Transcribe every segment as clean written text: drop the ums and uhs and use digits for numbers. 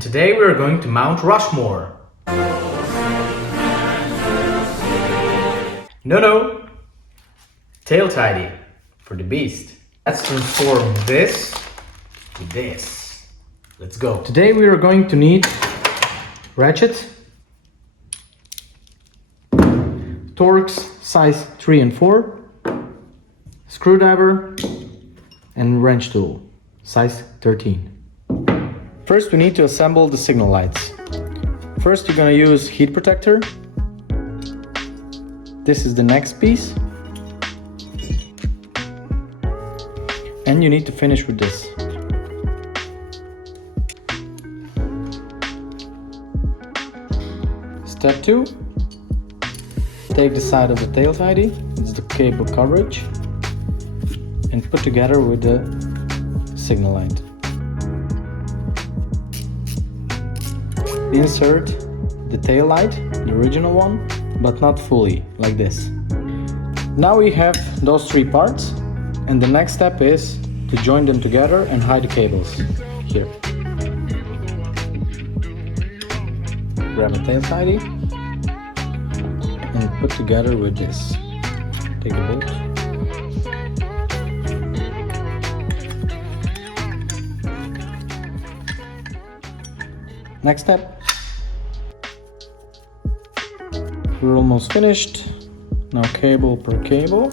Today we are going to Mount Rushmore. No. Tail tidy for the beast. Let's transform this to this. Let's go. Today we are going to need ratchet, Torx size 3 and 4, screwdriver, and wrench tool size 13. First we need to assemble the signal lights. First you're gonna use heat protector. This is the next piece. And you need to finish with this. Step 2. Take the side of the tail tidy, it's the cable coverage, and put together with the signal light. Insert the tail light, the original one, but not fully, like this. Now we have those three parts, and the next step is to join them together and hide the cables. Here. Grab a tail tidy and put together with this. Take a bolt. Next step. We're almost finished. Now cable per cable.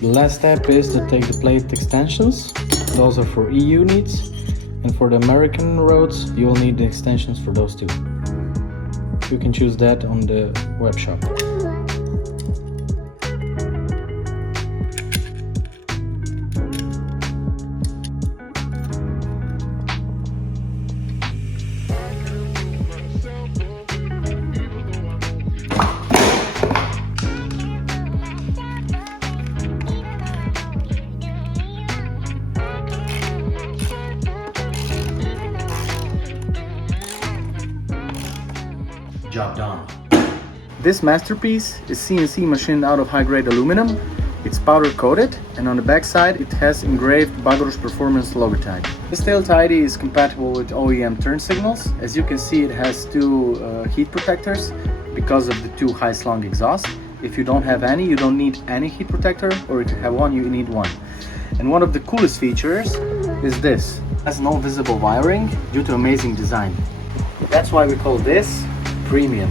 The last step is to take the plate extensions. Those are for EU needs. And for the American roads, you will need the extensions for those two. You can choose that on the web shop. Job done. This masterpiece is CNC machined out of high-grade aluminum. It's powder coated, and on the back side it has engraved Bagoros Performance logotype. This tail tidy is compatible with OEM turn signals. As you can see, it has two heat protectors because of the two high slung exhaust. If you don't have any, you don't need any heat protector, or if you have one, you need one. And one of the coolest features is this. It has no visible wiring due to amazing design. That's why we call this premium.